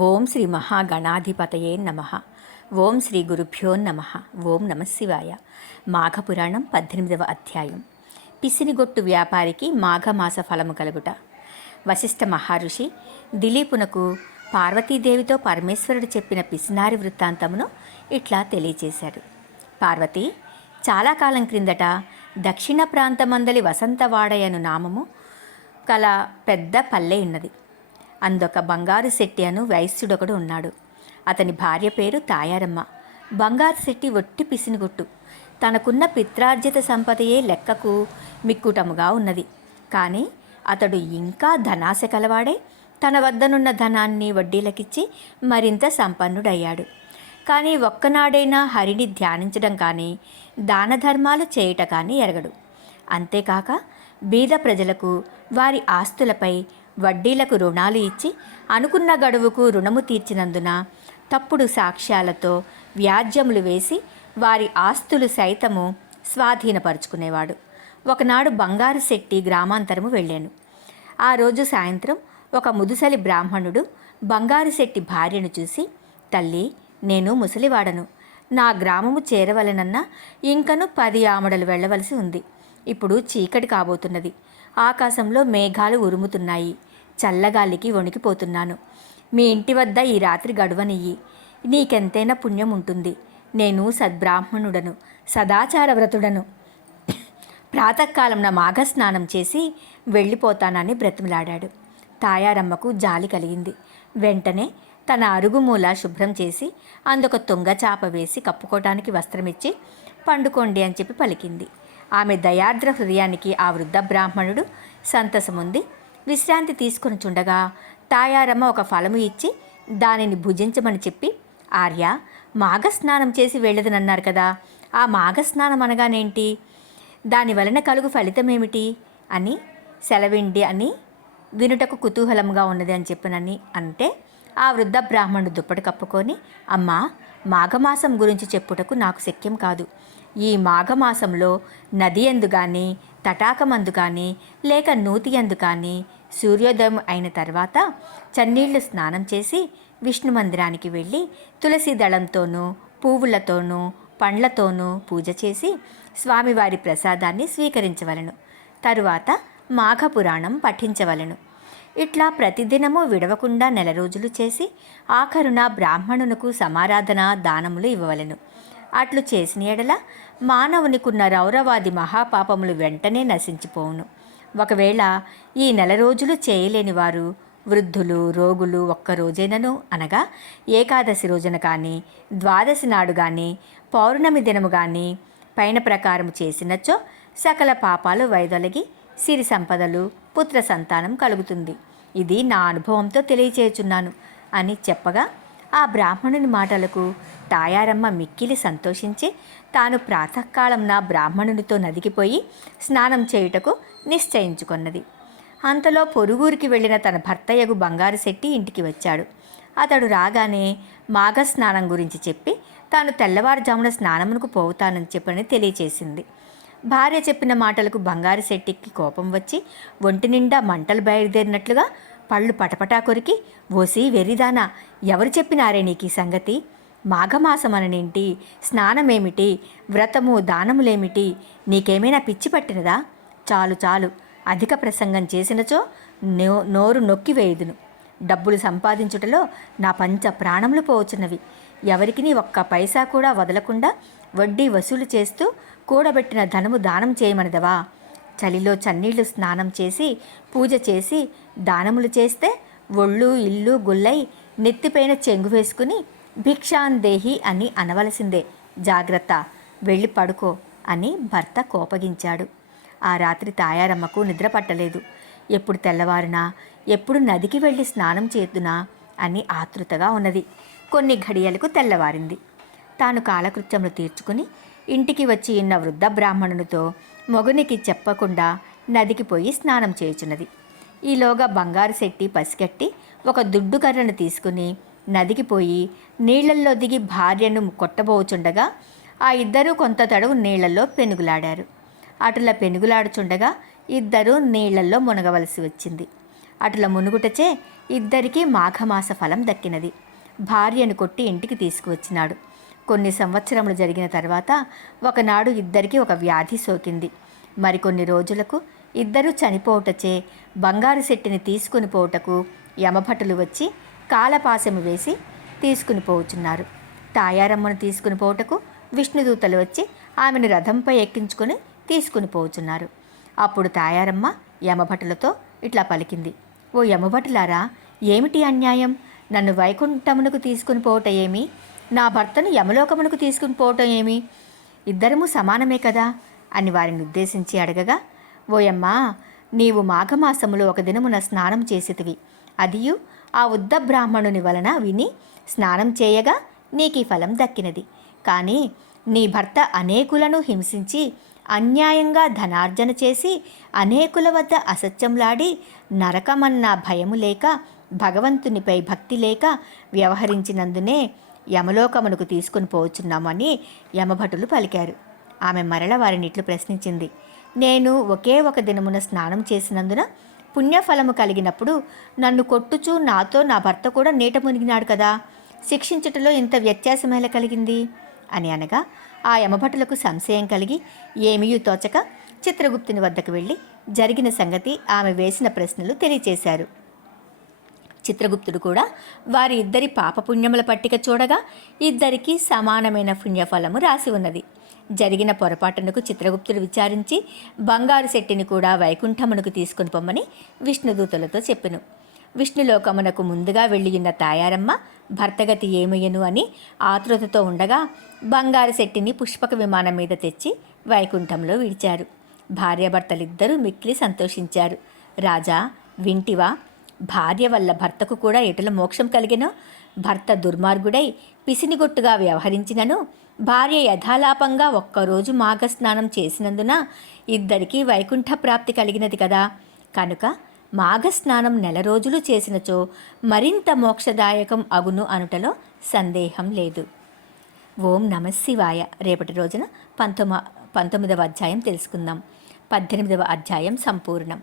ఓం శ్రీ మహాగణాధిపతయే నమ. ఓం శ్రీ గురుభ్యో నమ. ఓం నమశివాయ మాఘపురాణం పద్దెనిమిదవ అధ్యాయం. పిసినిగొట్టు వ్యాపారికి మాఘమాస ఫలము కలుగుట. వశిష్ఠ మహర్షి దిలీపునకు పార్వతీదేవితో పరమేశ్వరుడు చెప్పిన పిసినారి వృత్తాంతమును ఇట్లా తెలియచేశాడు. పార్వతి చాలా కాలం క్రిందట దక్షిణ ప్రాంతమందలి వసంతవాడయను నామము కల పెద్ద పల్లె ఉన్నది. అందొక బంగారు శెట్టి అను వైశ్యుడొకడు ఉన్నాడు. అతని భార్య పేరు తాయారమ్మ. బంగారు శెట్టి ఒట్టి పిసినిగుట్టు. తనకున్న పిత్రార్జిత సంపదయే లెక్కకు మిక్కుటముగా ఉన్నది. కానీ అతడు ఇంకా ధనాశ కలవాడే తన వద్దనున్న ధనాన్ని వడ్డీలకిచ్చి మరింత సంపన్నుడయ్యాడు. కానీ ఒక్కనాడైనా హరిని ధ్యానించడం కానీ దాన ధర్మాలు చేయుట కానీ ఎరగడు. అంతేకాక బీద ప్రజలకు వారి ఆస్తులపై వడ్డీలకు రుణాలు ఇచ్చి అనుకున్న గడువుకు రుణము తీర్చినందున తప్పుడు సాక్ష్యాలతో వ్యాజ్యములు వేసి వారి ఆస్తులు సైతము స్వాధీనపరుచుకునేవాడు. ఒకనాడు బంగారు శెట్టి గ్రామాంతరము వెళ్ళాను. ఆ రోజు సాయంత్రం ఒక ముదుసలి బ్రాహ్మణుడు బంగారు శెట్టి భార్యను చూసి తల్లి నేను ముసలివాడను. నా గ్రామము చేరవలనన్నా ఇంకను పది ఆమడలు వెళ్ళవలసి ఉంది. ఇప్పుడు చీకటి కాబోతున్నది. ఆకాశంలో మేఘాలు ఉరుముతున్నాయి. చల్లగాలికి వణికిపోతున్నాను. మీ ఇంటి వద్ద ఈ రాత్రి గడువనియ్యి. నీకెంతైనా పుణ్యం ఉంటుంది. నేను సద్బ్రాహ్మణుడను సదాచార వ్రతుడను. ప్రాతకాలంన మాఘస్నానం చేసి వెళ్ళిపోతానని బ్రతిమలాడాడు. తాయారమ్మకు జాలి కలిగింది. వెంటనే తన అరుగుమూల శుభ్రం చేసి అందుకు తుంగ చాప వేసి కప్పుకోవటానికి వస్త్రమిచ్చి పండుకోండి అని చెప్పి పలికింది. ఆమె దయార్ద్ర హృదయానికి ఆ వృద్ధ బ్రాహ్మణుడు సంతసముంది. విశ్రాంతి తీసుకుని చుండగా తాయారమ్మ ఒక ఫలము ఇచ్చి దానిని భుజించమని చెప్పి ఆర్య మాఘస్నానం చేసి వెళ్ళదనన్నారు కదా ఆ మాఘస్నానం అనగానేంటి? దాని వలన కలుగు ఫలితమేమిటి? అని సెలవిండి అని వినుటకు కుతూహలంగా ఉన్నది అని చెప్పినని అంటే ఆ వృద్ధ బ్రాహ్మణుడు దుప్పటి కప్పుకొని అమ్మా మాఘమాసం గురించి చెప్పుటకు నాకు శక్యం కాదు. ఈ మాఘమాసంలో నది ఎందు కానీ తటాకమందు కానీ లేక నూతి ఎందు కానీ సూర్యోదయం అయిన తర్వాత చన్నీళ్ళు స్నానం చేసి విష్ణు మందిరానికి వెళ్ళి తులసి దళంతోనూ పువ్వులతోనూ పండ్లతోనూ పూజ చేసి స్వామివారి ప్రసాదాన్ని స్వీకరించవలను. తరువాత మాఘపురాణం పఠించవలను. ఇట్లా ప్రతిదినము విడవకుండా నెల రోజులు చేసి ఆఖరున బ్రాహ్మణునకు సమారాధన దానములు ఇవ్వవలెను. అట్లు చేసిన ఎడల మానవునికున్న రౌరవాది మహాపాపములు వెంటనే నశించిపోవును. ఒకవేళ ఈ నెల రోజులు చేయలేని వారు వృద్ధులు రోగులు ఒక్కరోజైనను అనగా ఏకాదశి రోజున కానీ ద్వాదశి నాడు కానీ పౌర్ణమి దినము కానీ పైన ప్రకారం చేసినచో సకల పాపాలు వైదొలగి సిరి సంపదలు పుత్ర సంతానం కలుగుతుంది. ఇది నా అనుభవంతో తెలియచేయుచున్నాను అని చెప్పగా ఆ బ్రాహ్మణుని మాటలకు తాయారమ్మ మిక్కిలి సంతోషించి తాను ప్రాతకాలంన బ్రాహ్మణునితో నదికిపోయి స్నానం చేయుటకు నిశ్చయించుకొన్నది. అంతలో పొరుగురికి వెళ్ళిన తన భర్తయ్యగు బంగారు శెట్టి ఇంటికి వచ్చాడు. అతడు రాగానే మాఘ స్నానం గురించి చెప్పి తాను తెల్లవారుజామున స్నానమునకు పోవుతానని చెప్పని తెలియచేసింది. భార్య చెప్పిన మాటలకు బంగారు శెట్టికి కోపం వచ్చి ఒంటి నిండా మంటలు బయలుదేరినట్లుగా పళ్ళు పటపటా కొరికి ఓసి వెర్రిదానా ఎవరు చెప్పినారే నీకు ఈ సంగతి? మాఘమాసమననేంటి? స్నానమేమిటి? వ్రతము దానములేమిటి? నీకేమైనా పిచ్చి పట్టినదా? చాలు చాలు అధిక ప్రసంగం చేసినచో నో నోరు నొక్కి వేయుదును. డబ్బులు సంపాదించుటలో నా పంచ ప్రాణములు పోవచ్చున్నవి ఎవరికి ఒక్క పైసా కూడా వదలకుండా వడ్డీ వసూలు చేస్తూ కూడబెట్టిన ధనము దానం చేయమనదవా? చలిలో చన్నీళ్ళు స్నానం చేసి పూజ చేసి దానములు చేస్తే ఒళ్ళు ఇల్లు గుల్లై నెత్తిపైన చెంగు వేసుకుని భిక్షాందేహి అని అనవలసిందే. జాగ్రత్త వెళ్ళి పడుకో అని భర్త కోపగించాడు. ఆ రాత్రి తాయారమ్మకు నిద్ర పట్టలేదు. ఎప్పుడు తెల్లవారునా ఎప్పుడు నదికి వెళ్ళి స్నానం చేద్దునా అని ఆతృతగా ఉన్నది. కొన్ని ఘడియలకు తెల్లవారింది. తాను కాలకృత్యములు తీర్చుకుని ఇంటికి వచ్చి ఉన్న వృద్ధ బ్రాహ్మణునితో మొగునికి చెప్పకుండా నదికి పోయి స్నానం చేయుచున్నది. ఈలోగా బంగారు శెట్టి పసిగట్టి ఒక దుడ్డు కర్రను తీసుకుని నదికి పోయి నీళ్ళల్లో దిగి భార్యను కొట్టబోచుండగా ఆ ఇద్దరూ కొంత తడవు నీళ్ళలో పెనుగులాడారు. అటులా పెనుగులాడుచుండగా ఇద్దరూ నీళ్ళలో మునగవలసి వచ్చింది. అటుల మునుగుటచే ఇద్దరికీ మాఘమాస ఫలం దక్కినది. భార్యను కొట్టి ఇంటికి తీసుకువచ్చినాడు. కొన్ని సంవత్సరములు జరిగిన తర్వాత ఒకనాడు ఇద్దరికి ఒక వ్యాధి సోకింది. మరికొన్ని రోజులకు ఇద్దరూ చనిపోవుటచే బంగారు శెట్టిని తీసుకుని పోవుటకు యమభటులు వచ్చి కాలపాశము వేసి తీసుకుని పోవుచున్నారు. తాయారమ్మను తీసుకుని పోవుటకు విష్ణుదూతలు వచ్చి ఆమెను రథంపై ఎక్కించుకొని తీసుకుని పోవుచున్నారు. అప్పుడు తాయారమ్మ యమభటులతో ఇట్లా పలికింది. ఓ యమభటులారా ఏమిటి అన్యాయం? నన్ను వైకుంఠమునకు తీసుకుని పోవట ఏమి? నా భర్తను యమలోకమునకు తీసుకుని పోవటం ఏమి? ఇద్దరము సమానమే కదా? అని వారిని ఉద్దేశించి అడగగా ఓయమ్మా నీవు మాఘమాసములో ఒక దినమున స్నానం చేసేటివి అదియు ఆ ఉద్ద బ్రాహ్మణుని వలన విని స్నానం చేయగా నీకు ఈ ఫలం దక్కినది. కానీ నీ భర్త అనేకులను హింసించి అన్యాయంగా ధనార్జన చేసి అనేకుల వద్ద అసత్యంలాడి నరకమన్న భయము లేక భగవంతునిపై భక్తి లేక వ్యవహరించినందునే యమలోకమునకు తీసుకుని పోవచ్చున్నామని యమభటులు పలికారు. ఆమె మరల వారిని ఇట్లు ప్రశ్నించింది. నేను ఒకే ఒక దినమున స్నానం చేసినందున పుణ్యఫలము కలిగినప్పుడు నన్ను కొట్టుచూ నాతో నా భర్త కూడా నీట మునిగినాడు కదా శిక్షించటంలో ఇంత వ్యత్యాసమేలా కలిగింది? అని అనగా ఆ యమభటులకు సంశయం కలిగి ఏమీయూ తోచక చిత్రగుప్తుని వద్దకు వెళ్ళి జరిగిన సంగతి ఆమె వేసిన ప్రశ్నలు తెలియచేశారు. చిత్రగుప్తుడు కూడా వారి ఇద్దరి పాపపుణ్యముల పట్టిక చూడగా ఇద్దరికీ సమానమైన పుణ్యఫలము రాసి ఉన్నది. జరిగిన పొరపాటునకు చిత్రగుప్తుడు విచారించి బంగారు శెట్టిని కూడా వైకుంఠమునకు తీసుకుని పొమ్మని విష్ణుదూతలతో చెప్పెను. విష్ణులోకమునకు ముందుగా వెళ్ళియున్న తాయారమ్మ భర్తగతి ఏమయ్యను అని ఆతృతతో ఉండగా బంగారు శెట్టిని పుష్పక విమానం మీద తెచ్చి వైకుంఠంలో విడిచారు. భార్యాభర్తలిద్దరూ మిక్కిలి సంతోషించారు. రాజా వింటివా? భార్య వల్ల భర్తకు కూడా ఎటుల మోక్షం కలిగిన భర్త దుర్మార్గుడై పిసినిగొట్టుగా వ్యవహరించినను భార్య యథాలాపంగా ఒక్కరోజు మాఘస్నానం చేసినందున ఇద్దరికీ వైకుంఠ ప్రాప్తి కలిగినది కదా. కనుక మాఘస్నానం నెల రోజులు చేసినచో మరింత మోక్షదాయకం అగును అనుటలో సందేహం లేదు. ఓం నమ శివాయ. రేపటి రోజున పంతొమ్మ పంతొమ్మిదవ అధ్యాయం తెలుసుకుందాం. పద్దెనిమిదవ అధ్యాయం సంపూర్ణం.